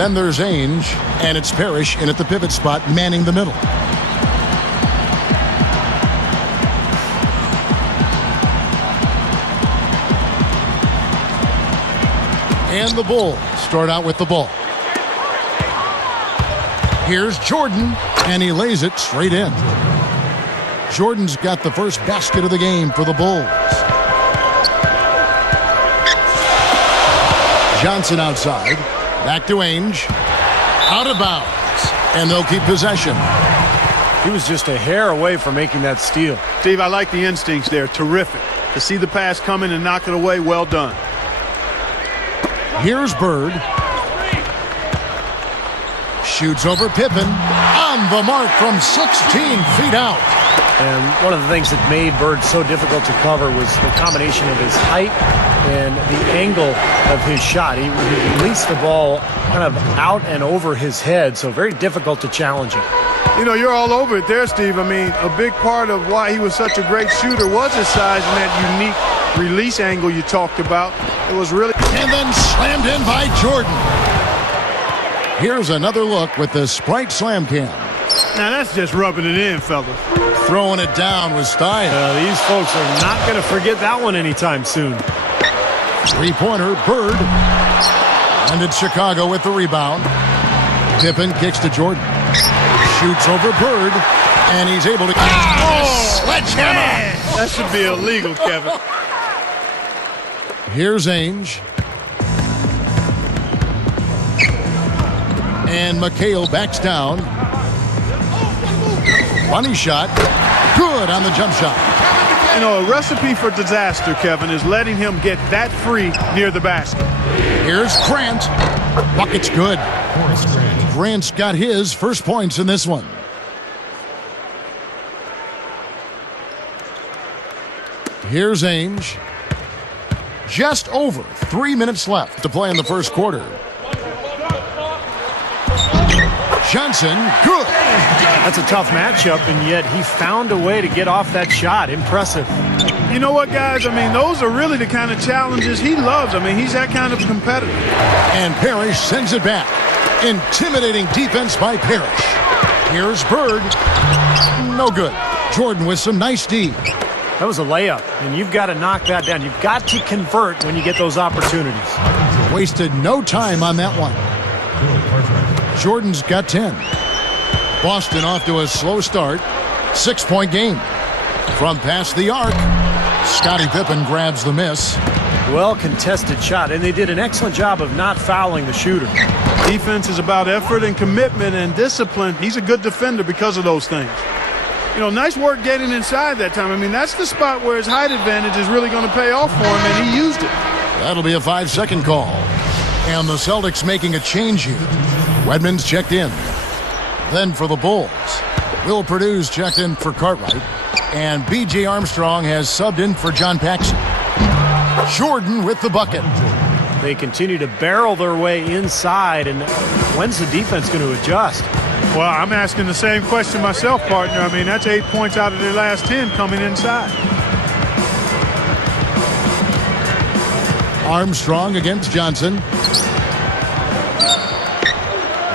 Then there's Ainge, and it's Parrish in at the pivot spot, manning the middle. And the Bulls start out with the ball. Here's Jordan, and he lays it straight in. Jordan's got the first basket of the game for the Bulls. Johnson outside. Back to Ainge. Out of bounds. And they'll keep possession. He was just a hair away from making that steal. Steve, I like the instincts there. Terrific. To see the pass coming and knock it away, well done. Here's Bird. Shoots over Pippen. On the mark from 16 feet out. And one of the things that made Bird so difficult to cover was the combination of his height and the angle of his shot. He released the ball kind of out and over his head, so very difficult to challenge him. You know, you're all over it there, Steve. I mean, a big part of why he was such a great shooter was his size and that unique release angle you talked about. It was really... And then slammed in by Jordan. Here's another look with the Sprite Slam Cam. Now that's just rubbing it in, fellas. Throwing it down with style. These folks are not going to forget that one anytime soon. Three-pointer, Bird. And it's Chicago with the rebound. Pippen kicks to Jordan. Shoots over Bird. And he's able to... Sledgehammer! That should be illegal, Kevin. Here's Ainge. And McHale backs down. Funny shot. Good on the jump shot. You know, a recipe for disaster, Kevin, is letting him get that free near the basket. Here's Grant. Bucket's good. Grant's got his first points in this one. Here's Ainge. Just over 3 minutes left to play in the first quarter. Johnson, good. That's a tough matchup, and yet he found a way to get off that shot. Impressive. You know what, guys? I mean, those are really the kind of challenges he loves. I mean, he's that kind of competitor. And Parrish sends it back. Intimidating defense by Parrish. Here's Bird. No good. Jordan with some nice D. That was a layup, and you've got to knock that down. You've got to convert when you get those opportunities. Wasted no time on that one. Jordan's got 10. Boston off to a slow start. 6-point game. From past the arc, Scottie Pippen grabs the miss. Well contested shot, and they did an excellent job of not fouling the shooter. Defense is about effort and commitment and discipline. He's a good defender because of those things. You know, nice work getting inside that time. I mean, that's the spot where his height advantage is really going to pay off for him, and he used it. That'll be a 5-second call. And the Celtics making a change here. Wedman's checked in. Then for the Bulls, Will Perdue's checked in for Cartwright. And B.J. Armstrong has subbed in for John Paxson. Jordan with the bucket. They continue to barrel their way inside, and when's the defense going to adjust? Well, I'm asking the same question myself, partner. I mean, that's 8 points out of their last 10 coming inside. Armstrong against Johnson.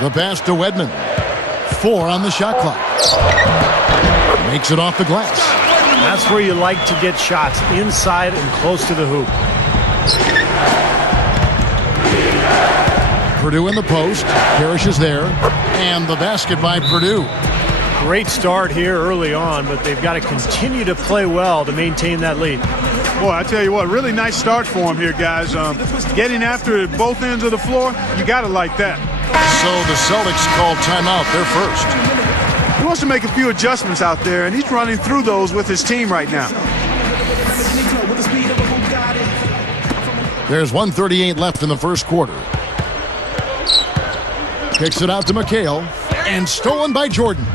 The pass to Wedman. 4 on the shot clock. Makes it off the glass. That's where you like to get shots, inside and close to the hoop. Purdue in the post. Parrish is there. And the basket by Purdue. Great start here early on, but they've got to continue to play well to maintain that lead. Boy, I tell you what, really nice start for him here, guys. Getting after it both ends of the floor, you got to like that. So the Celtics call timeout. They're first. He wants to make a few adjustments out there, and he's running through those with his team right now. There's 1:38 left in the first quarter. Kicks it out to McHale, and stolen by Jordan.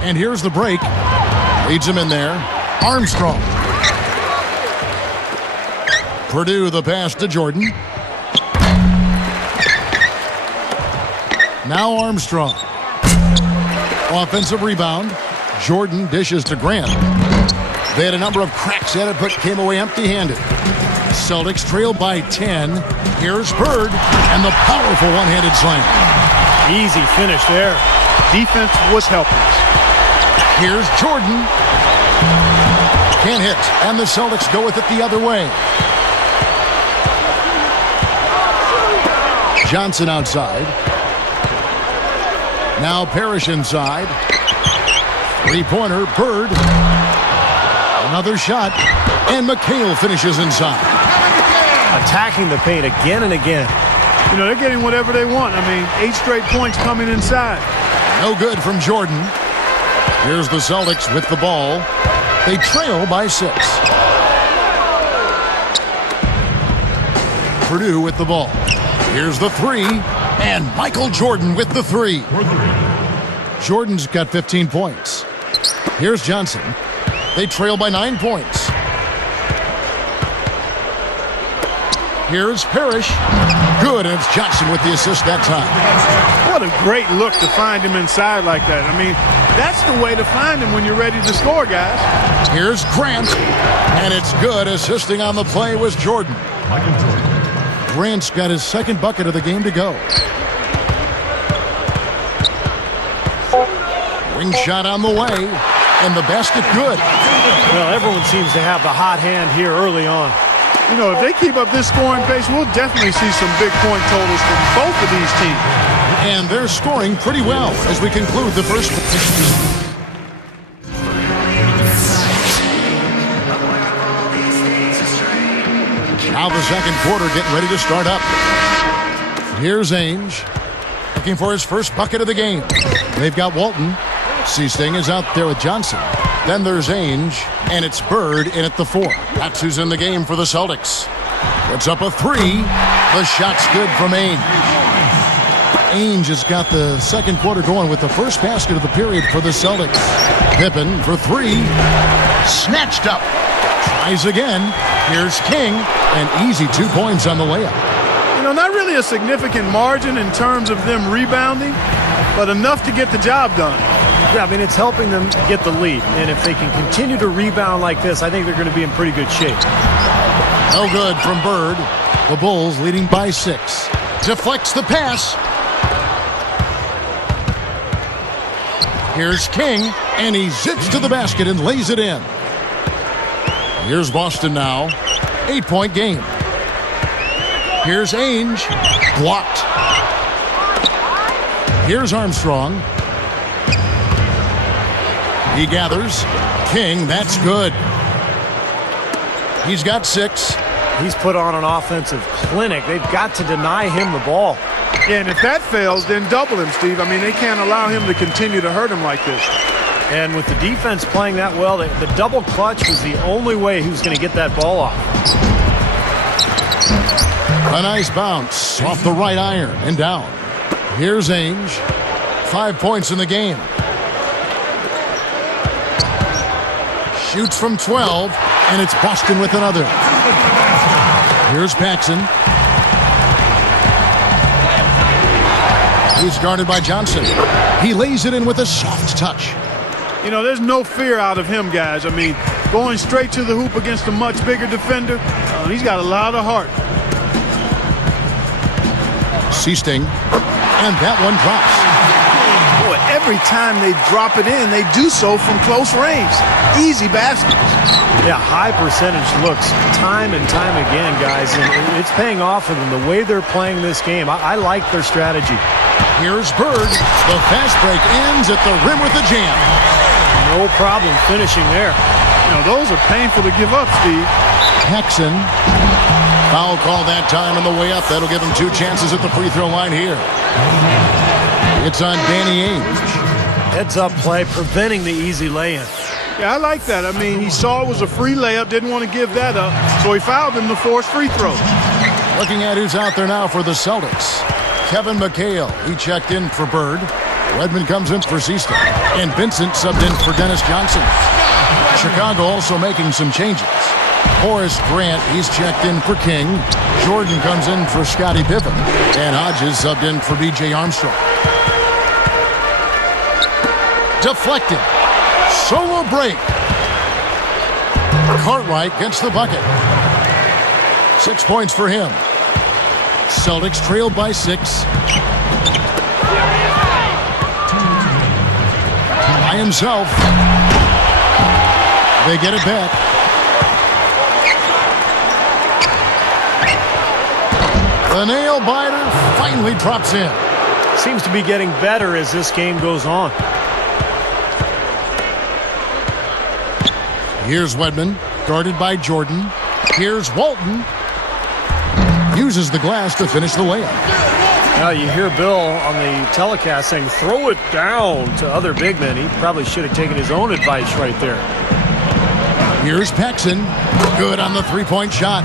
And here's the break. Leads him in there. Armstrong. Purdue the pass to Jordan. Now Armstrong. Offensive rebound. Jordan dishes to Grant. They had a number of cracks at it, but came away empty-handed. Celtics trail by 10. Here's Bird and the powerful one-handed slam. Easy finish there. Defense was helpless. Here's Jordan. Can't hit, and the Celtics go with it the other way. Johnson outside. Now Parrish inside. Three-pointer, Bird. Another shot, and McHale finishes inside. Attacking the paint again and again. You know, they're getting whatever they want. I mean, 8 straight points coming inside. No good from Jordan. Here's the Celtics with the ball. They trail by 6. Purdue with the ball. Here's the 3, and Michael Jordan with the 3. Jordan's got 15 points. Here's Johnson. They trail by 9 points. Here's Parrish. Good, and it's Johnson with the assist that time. What a great look to find him inside like that. I mean, that's the way to find him when you're ready to score, guys. Here's Grant, and it's good. Assisting on the play was Jordan. Grant's got his second bucket of the game to go. Ring shot on the way, and the basket good. Well, everyone seems to have the hot hand here early on. You know, if they keep up this scoring pace, we'll definitely see some big point totals from both of these teams. And they're scoring pretty well as we conclude the first. Now the second quarter getting ready to start up. Here's Ainge looking for his first bucket of the game. They've got Walton. Seasting is out there with Johnson. Then there's Ainge, and it's Bird in at the 4. That's who's in the game for the Celtics. Puts up a 3. The shot's good from Ainge. Ainge has got the second quarter going with the first basket of the period for the Celtics. Pippen for 3. Snatched up. Tries again. Here's King. An easy 2 points on the layup. You know, not really a significant margin in terms of them rebounding, but enough to get the job done. Yeah, I mean, it's helping them get the lead. And if they can continue to rebound like this, I think they're going to be in pretty good shape. No good from Bird. The Bulls leading by 6. Deflects the pass. Here's King, and he zips to the basket and lays it in. Here's Boston now. 8-point game. Here's Ainge. Blocked. Here's Armstrong. He gathers. King, that's good. He's got 6. He's put on an offensive clinic. They've got to deny him the ball. Yeah, and if that fails, then double him, Steve. I mean, they can't allow him to continue to hurt him like this. And with the defense playing that well, the double clutch was the only way he was going to get that ball off. A nice bounce off the right iron and down. Here's Ainge. 5 points in the game. Shoots from 12, and it's Boston with another. Here's Paxson. He's guarded by Johnson. He lays it in with a soft touch. You know, there's no fear out of him, guys. I mean, going straight to the hoop against a much bigger defender, he's got a lot of heart. Seasting, and that one drops. Boy, every time they drop it in, they do so from close range. Easy baskets. Yeah, high percentage looks time and time again, guys, and it's paying off for them the way they're playing this game. I like their strategy. Here's Bird. The fast break ends at the rim with a jam. No problem finishing there. You know, those are painful to give up, Steve. Paxson. Foul call that time on the way up. That'll give him 2 chances at the free throw line here. It's on Danny Ainge. Heads-up play, preventing the easy lay-in. Yeah, I like that. I mean, he saw it was a free layup, didn't want to give that up, so he fouled him to force free throws. Looking at who's out there now for the Celtics. Kevin McHale, he checked in for Bird. Redmond comes in for Seaston. And Vincent subbed in for Dennis Johnson. Chicago also making some changes. Horace Grant, he's checked in for King. Jordan comes in for Scottie Pippen. And Hodges subbed in for B.J. Armstrong. Deflected. Solo break. Cartwright gets the bucket. 6 points for him. Celtics trailed by 6. By himself. They get it back. The nail biter finally drops in. Seems to be getting better as this game goes on. Here's Wedman, guarded by Jordan. Here's Walton. Uses the glass to finish the layup. Now you hear Bill on the telecast saying, throw it down to other big men. He probably should have taken his own advice right there. Here's Paxson. Good on the three-point shot.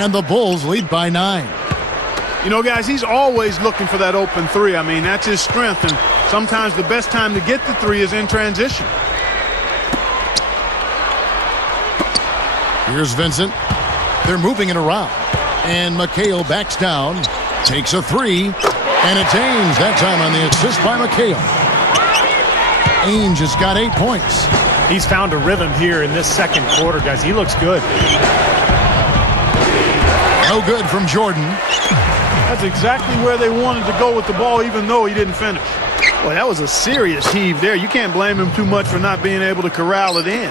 And the Bulls lead by 9. You know, guys, he's always looking for that open three. I mean, that's his strength, and sometimes the best time to get the three is in transition. Here's Vincent. They're moving it around. And McHale backs down, takes a three, and it's Ainge that time on the assist by McHale. Ainge has got 8 points. He's found a rhythm here in this second quarter, guys. He looks good. No good from Jordan. That's exactly where they wanted to go with the ball, even though he didn't finish. Well, that was a serious heave there. You can't blame him too much for not being able to corral it in.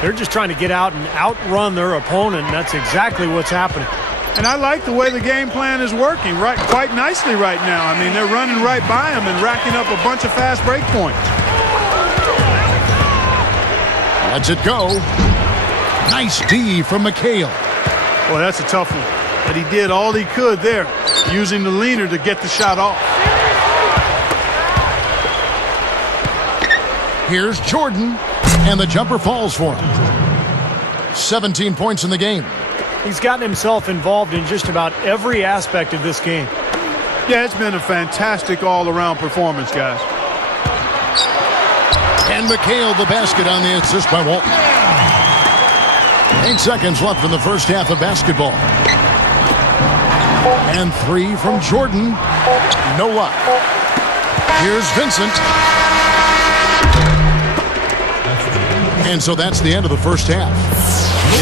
They're just trying to get out and outrun their opponent, and that's exactly what's happening. And I like the way the game plan is working quite nicely right now. I mean, they're running right by him and racking up a bunch of fast break points. Lets it go. Nice D from McHale. Boy, that's a tough one. But he did all he could there, using the leaner to get the shot off. Here's Jordan, and the jumper falls for him. 17 points in the game. He's gotten himself involved in just about every aspect of this game. Yeah, it's been a fantastic all-around performance, guys. And McHale the basket on the assist by Walton. 8 seconds left in the first half of basketball. And 3 from Jordan. No luck. Here's Vincent. And so that's the end of the first half.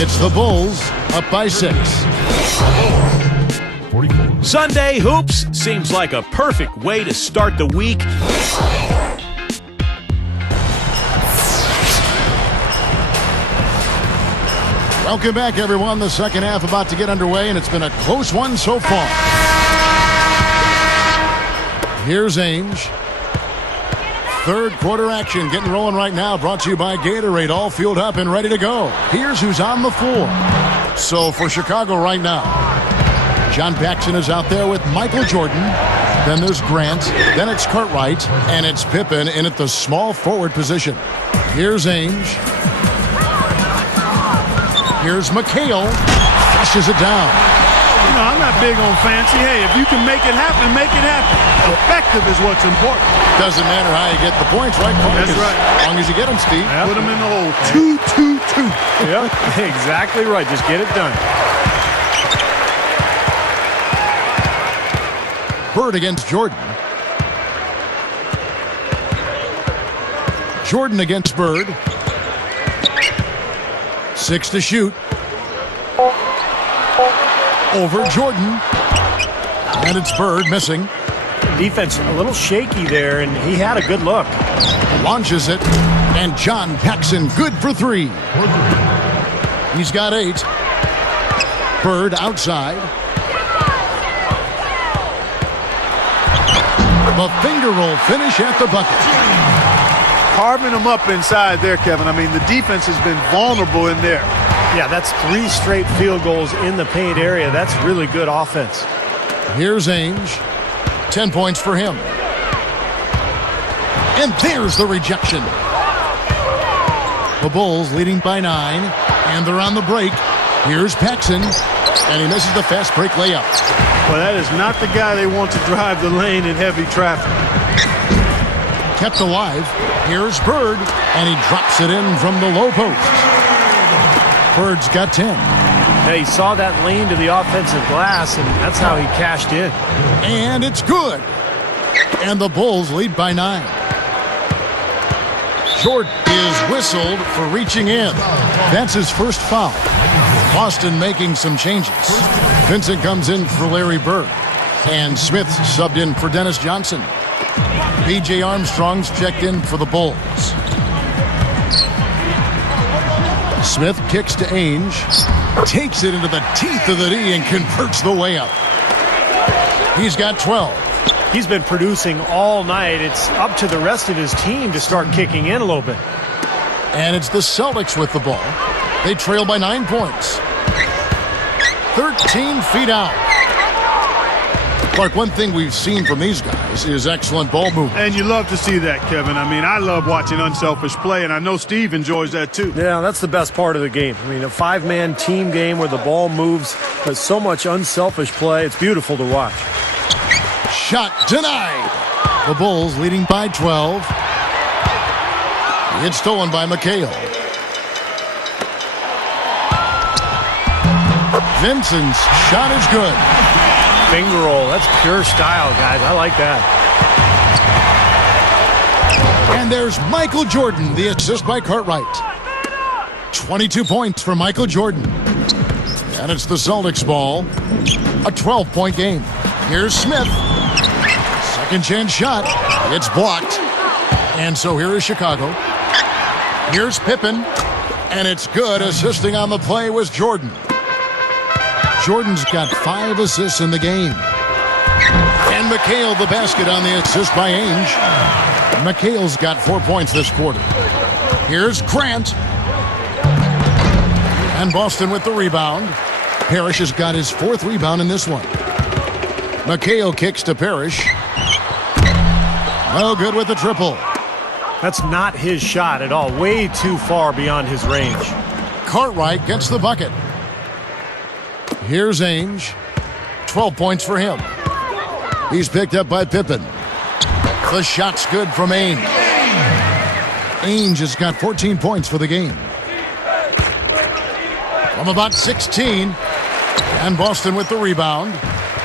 It's the Bulls up by 6. Sunday Hoops seems like a perfect way to start the week. Welcome back, everyone. The second half about to get underway, and it's been a close one so far. Here's Ainge. Third quarter action getting rolling right now, brought to you by Gatorade, all fueled up and ready to go. Here's who's on the floor. So for Chicago right now, John Paxson is out there with Michael Jordan. Then there's Grant. Then it's Cartwright. And it's Pippen in at the small forward position. Here's Ainge. Here's McHale. Flushes it down. You know, I'm not big on fancy. Hey, if you can make it happen, make it happen. Effective is what's important. Doesn't matter how you get the points, right? That's right. As long as you get them, Steve. Yep. Put them in the hole. 2-2-2. Yep, exactly right. Just get it done. Bird against Jordan. Jordan against Bird. 6 to shoot. Over Jordan. And it's Bird missing. Defense a little shaky there, and he had a good look. Launches it. And John Paxson good for 3. He's got 8. Bird outside. The finger roll finish at the bucket. Carving them up inside there, Kevin. I mean, the defense has been vulnerable in there. Yeah, that's 3 straight field goals in the paint area. That's really good offense. Here's Ainge. 10 points for him. And there's the rejection. The Bulls leading by 9. And they're on the break. Here's Paxson. And he misses the fast break layup. Well, that is not the guy they want to drive the lane in heavy traffic. Kept alive. Here's Bird. And he drops it in from the low post. Bird's got 10. Hey, he saw that lane to the offensive glass, and that's how he cashed in. And it's good. And the Bulls lead by 9. Jordan is whistled for reaching in. That's his first foul. Boston making some changes. Vincent comes in for Larry Bird. And Smith subbed in for Dennis Johnson. B.J. Armstrong's checked in for the Bulls. Smith kicks to Ainge. Takes it into the teeth of the D and converts the layup. He's got 12. He's been producing all night. It's up to the rest of his team to start kicking in a little bit. And it's the Celtics with the ball. They trail by 9 points. 13 feet out. Clark, one thing we've seen from these guys is excellent ball movement. And you love to see that, Kevin. I mean, I love watching unselfish play, and I know Steve enjoys that too. Yeah, that's the best part of the game. I mean, a five-man team game where the ball moves, but so much unselfish play. It's beautiful to watch. Shot denied. The Bulls leading by 12. It's stolen by McHale. Vincent's shot is good. Finger roll. That's pure style, guys. I like that. And there's Michael Jordan, the assist by Cartwright. 22 points for Michael Jordan. And it's the Celtics ball. A 12-point game. Here's Smith. Second chance shot. It's blocked. And so here is Chicago. Here's Pippen. And it's good. Assisting on the play was Jordan. Jordan's got 5 assists in the game. And McHale the basket on the assist by Ainge. McHale's got 4 points this quarter. Here's Grant. And Boston with the rebound. Parrish has got his 4th rebound in this one. McHale kicks to Parrish. No good with the triple. That's not his shot at all. Way too far beyond his range. Cartwright gets the bucket. Here's Ainge. 12 points for him. He's picked up by Pippen. The shot's good from Ainge. Ainge has got 14 points for the game. From about 16. And Boston with the rebound.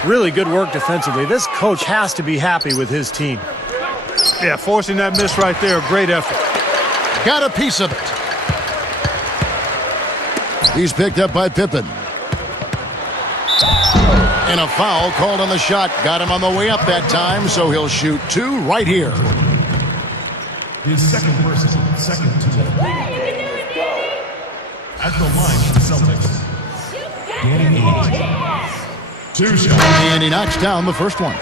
Really good work defensively. This coach has to be happy with his team. Yeah, forcing that miss right there, great effort. Got a piece of it. He's picked up by Pippen. And a foul called on the shot. Got him on the way up that time, so he'll shoot 2 right here. His second person, second to the at the line for the Celtics. Danny Ainge. 2 shots. And he knocks down the first one.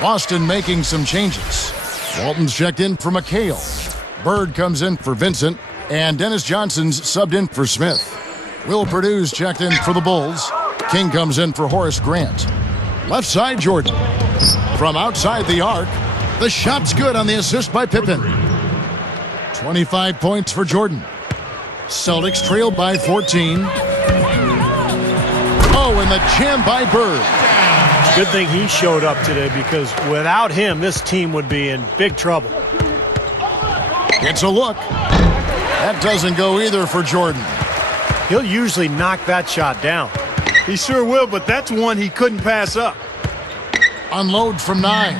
Boston making some changes. Walton's checked in for McHale. Bird comes in for Vincent. And Dennis Johnson's subbed in for Smith. Will Purdue's checked in for the Bulls. King comes in for Horace Grant. Left side, Jordan. From outside the arc, the shot's good on the assist by Pippen. 25 points for Jordan. Celtics trailed by 14. Oh, and the jam by Bird. Good thing he showed up today, because without him, this team would be in big trouble. Gets a look. That doesn't go either for Jordan. He'll usually knock that shot down. He sure will, but that's one he couldn't pass up. Unload from 9.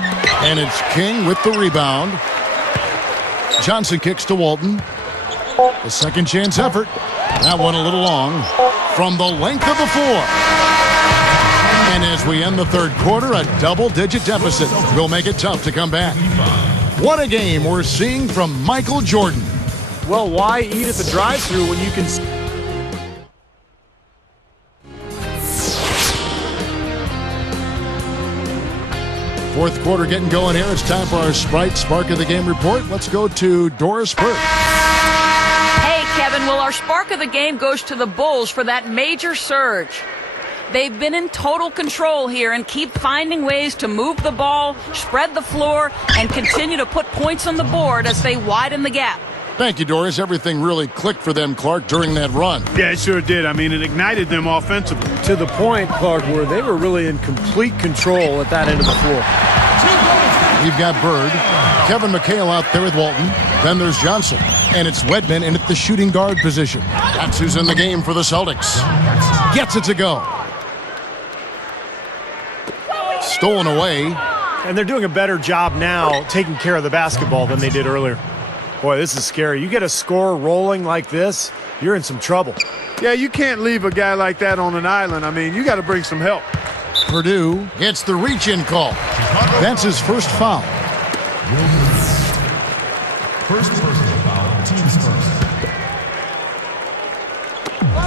And it's King with the rebound. Johnson kicks to Walton. The second chance effort. That one a little long. From the length of the floor. And as we end the third quarter, a double-digit deficit will make it tough to come back. What a game we're seeing from Michael Jordan. Well, why eat at the drive-thru when you can... Fourth quarter getting going here. It's time for our Sprite Spark of the Game report. Let's go to Doris Burke. Hey, Kevin. Well, our spark of the game goes to the Bulls for that major surge. They've been in total control here and keep finding ways to move the ball, spread the floor, and continue to put points on the board as they widen the gap. Thank you, Doris. Everything really clicked for them, Clark, during that run. Yeah, it sure did. I mean, it ignited them offensively. To the point, Clark, where they were really in complete control at that end of the floor. We've got Bird, Kevin McHale out there with Walton. Then there's Johnson. And it's Wedman in at the shooting guard position. That's who's in the game for the Celtics. Gets it to go. Stolen away. And they're doing a better job now taking care of the basketball than they did earlier. Boy, this is scary. You get a score rolling like this, you're in some trouble. Yeah, you can't leave a guy like that on an island. I mean, you got to bring some help. Purdue gets the reach-in call. That's his first foul. First personal foul, team's first.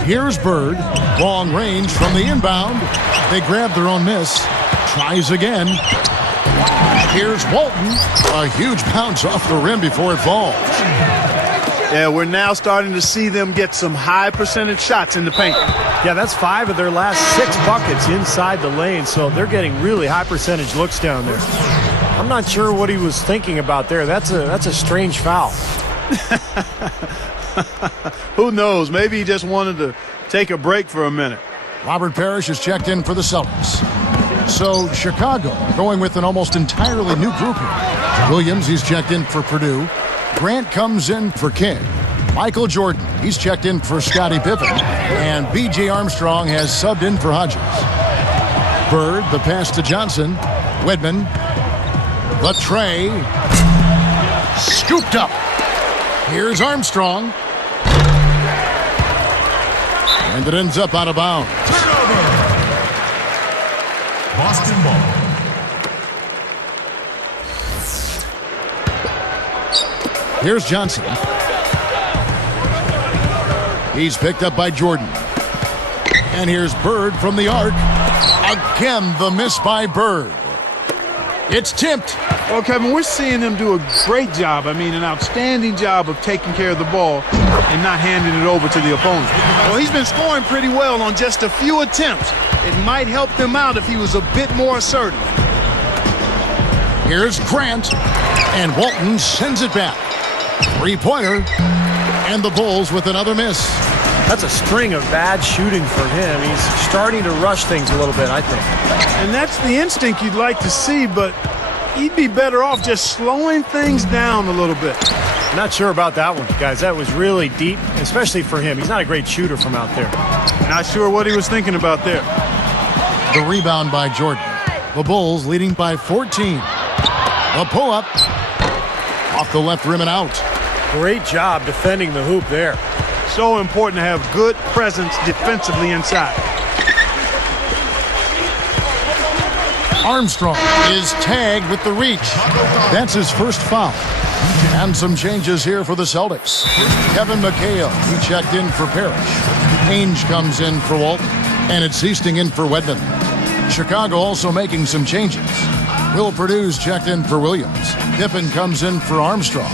Here's Bird. Long range from the inbound. They grab their own miss. Tries again. Here's Walton. A huge bounce off the rim before it falls. Yeah, we're now starting to see them get some high percentage shots in the paint. Yeah, that's 5 of their last 6 buckets inside the lane, so they're getting really high percentage looks down there. I'm not sure what he was thinking about there. That's a strange foul. Who knows? Maybe he just wanted to take a break for a minute. Robert Parrish is checked in for the Celtics. So Chicago going with an almost entirely new group here. Williams, he's checked in for Purdue. Grant comes in for King. Michael Jordan, he's checked in for Scottie Pippen. And B.J. Armstrong has subbed in for Hodges. Bird, the pass to Johnson. Wedman, the tray. Scooped up. Here's Armstrong. And it ends up out of bounds. Turnover. Boston ball. Here's Johnson. He's picked up by Jordan. And here's Bird from the arc. Again, the miss by Bird. It's tipped. Well, Kevin, we're seeing them do a great job. I mean, an outstanding job of taking care of the ball and not handing it over to the opponent. Well, he's been scoring pretty well on just a few attempts. It might help them out if he was a bit more assertive. Here's Grant. And Walton sends it back. Three-pointer. And the Bulls with another miss. That's a string of bad shooting for him. He's starting to rush things a little bit, I think. And that's the instinct you'd like to see, but he'd be better off just slowing things down a little bit. Not sure about that one, guys. That was really deep, especially for him. He's not a great shooter from out there. Not sure what he was thinking about there. The rebound by Jordan. The Bulls leading by 14. The pull-up. Off the left rim and out. Great job defending the hoop there. So important to have good presence defensively inside. Armstrong is tagged with the reach. That's his first foul. And some changes here for the Celtics. Kevin McHale, he checked in for Parrish. Ainge comes in for Walton. And it's Easting in for Wedman. Chicago also making some changes. Will Purdue's checked in for Williams. Pippen comes in for Armstrong.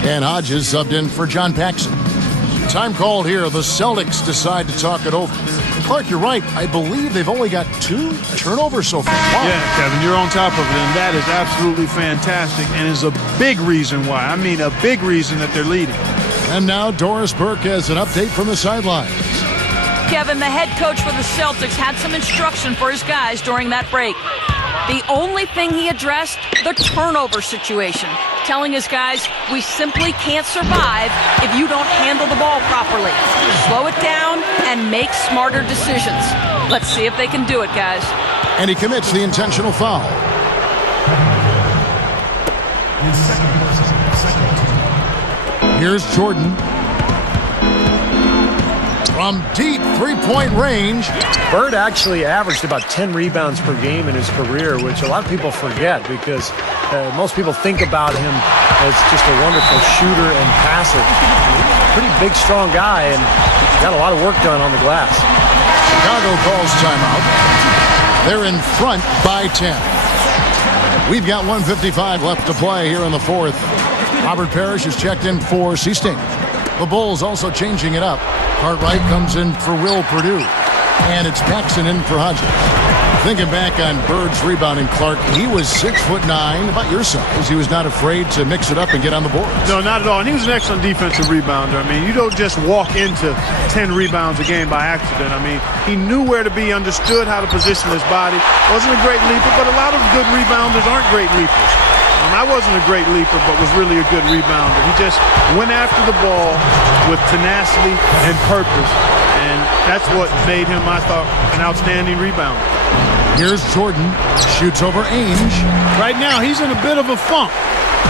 And Hodges subbed in for John Paxson. Time called here. The Celtics decide to talk it over. Clark, you're right. I believe they've only got 2 turnovers so far. Wow. Yeah, Kevin, you're on top of it, and that is absolutely fantastic and is a big reason why. I mean, a big reason that they're leading. And now Doris Burke has an update from the sidelines. Kevin, the head coach for the Celtics, had some instruction for his guys during that break. The only thing he addressed, the turnover situation, telling his guys, we simply can't survive if you don't handle the ball properly. Slow it down and make smarter decisions. Let's see if they can do it, guys. And he commits the intentional foul. His second team. Here's Jordan. From deep three-point range. Bird actually averaged about 10 rebounds per game in his career, which a lot of people forget because most people think about him as just a wonderful shooter and passer. Pretty big, strong guy, and got a lot of work done on the glass. Chicago calls timeout. They're in front by 10. We've got 1:55 left to play here in the fourth. Robert Parrish is checked in for Seasting. The Bulls also changing it up. Cartwright comes in for Will Purdue. And it's Paxson in for Hodges. Thinking back on Bird's rebounding, Clark, he was 6'9", about your size. He was not afraid to mix it up and get on the board. No, not at all. And he was an excellent defensive rebounder. I mean, you don't just walk into 10 rebounds a game by accident. I mean, he knew where to be, understood how to position his body. Wasn't a great leaper, but a lot of good rebounders aren't great leapers. I wasn't a great leaper, but was really a good rebounder. He just went after the ball with tenacity and purpose, and that's what made him, I thought, an outstanding rebounder. Here's Jordan, shoots over Ainge. Right now, he's in a bit of a funk.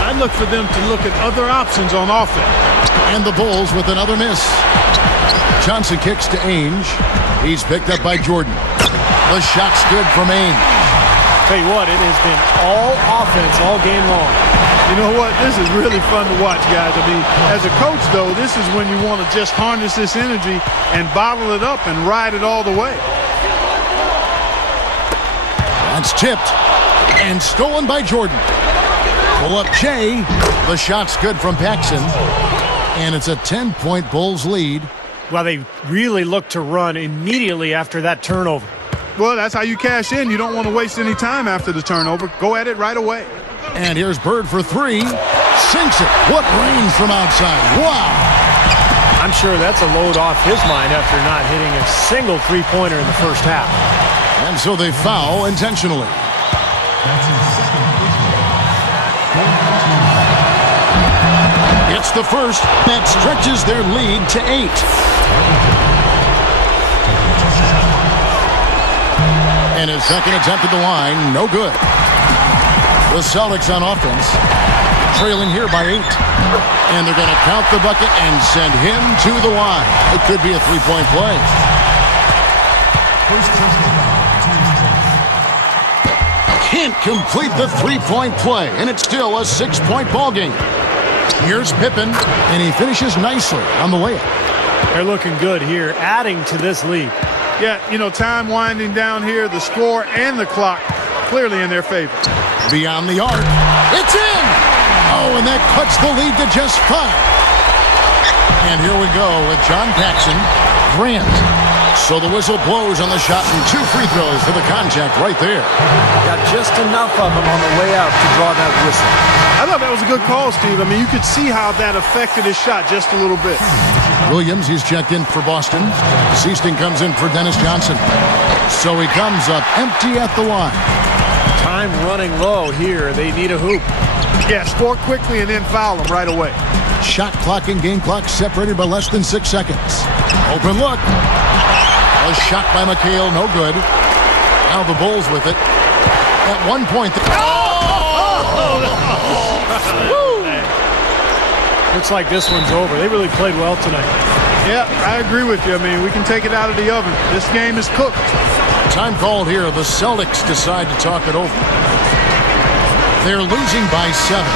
I look for them to look at other options on offense. And the Bulls with another miss. Johnson kicks to Ainge. He's picked up by Jordan. The shot's good from Ainge. Tell you what, it has been all offense all game long. You know what? This is really fun to watch, guys. I mean, as a coach, though, this is when you want to just harness this energy and bottle it up and ride it all the way. That's tipped and stolen by Jordan. Pull up Jay. The shot's good from Paxson. And it's a 10-point Bulls lead. Well, they really look to run immediately after that turnover. Well, that's how you cash in. You don't want to waste any time after the turnover. Go at it right away. And here's Bird for three. Sinks it. What range from outside. Wow. I'm sure that's a load off his mind after not hitting a single three-pointer in the first half. And so they foul intentionally. It's the first that stretches their lead to 8. And his second attempt at the line, no good. The Celtics on offense, trailing here by 8. And they're going to count the bucket and send him to the line. It could be a three-point play. Can't complete the three-point play, and it's still a 6-point ball game. Here's Pippen, and he finishes nicely on the layup. They're looking good here, adding to this lead. Yeah, you know, time winding down here, the score and the clock clearly in their favor. Beyond the arc, it's in! Oh, and that cuts the lead to just 5. And here we go with John Paxson, Grant. So the whistle blows on the shot and 2 free throws for the contact right there. Got just enough of them on the way out to draw that whistle. I thought that was a good call, Steve. I mean, you could see how that affected his shot just a little bit. Williams, he's checked in for Boston. Seaston comes in for Dennis Johnson. So he comes up empty at the line. Time running low here. They need a hoop. Yeah, score quickly and then foul them right away. Shot clock and game clock separated by less than 6 seconds. Open look. A shot by McHale, no good. Now the Bulls with it. At one point... Looks like this one's over. They really played well tonight. Yeah, I agree with you. I mean, we can take it out of the oven. This game is cooked. Time called here. The Celtics decide to talk it over. They're losing by 7.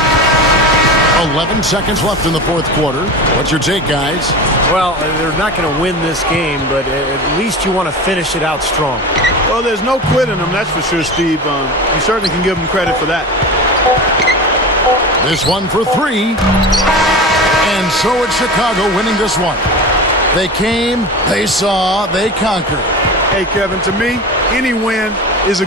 11 seconds left in the fourth quarter. What's your take, guys? Well, they're not going to win this game, but at least you want to finish it out strong. Well, there's no quit in them, that's for sure, Steve. You certainly can give them credit for that. This one for 3. And so it's Chicago winning this one. They came, they saw, they conquered. Hey, Kevin, to me, any win is a